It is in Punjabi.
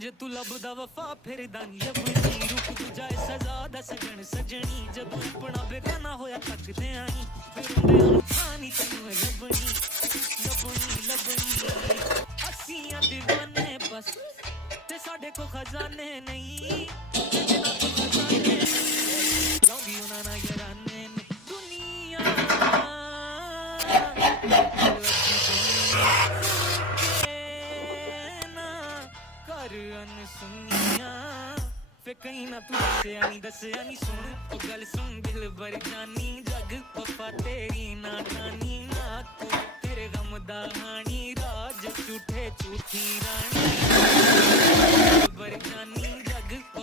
ਜੇ ਤੂੰ ਲੱਭਦਾ ਵਫਾ ਫਿਰਦਾ ਨੀ ਲੱਭਣੀ ਰੁਕ ਤੂੰ ਜਾਏ ਸਜ਼ਾ ਦਾ ਸਜਣ ਸਜਣੀ ਜਦੋਂ ਆਪਣਾ ਬੇਗਾਨਾ ਹੋਇਆ ਤੱਕਦੇ ਆਈ ਫਿਰ ਹੁੰਦਿਆਂ ਨੂੰ ਥਾਂ ਨੀ ਤੈਨੂੰ ਲੱਭਣੀ ਲੱਭਣੀ ਲੱਭਣੀ ਅਸੀਂ ਆ دیਵਾਨੇ ਬਸ ਤੇ ਸਾਡੇ ਕੋ ਖਜ਼ਾਨੇ ਨਹੀਂ ਜਿਹਨਾਂ ਕੋ ਖਜ਼ਾਨੇ ਲਾਉਂਦੀ ਉਹਨਾਂ ਨਾਲ ਯਾਰਾਨੇ ਨੇ ਦੁਨੀਆ कर अनसुनिया फे कहीं ना तू दसया नी सुन ओ गल सुन दिल भर जानी जग वफा तेरी ना ठानी ना को तेरे गम दा हानी राज झूठे झूठी रानी भर जानी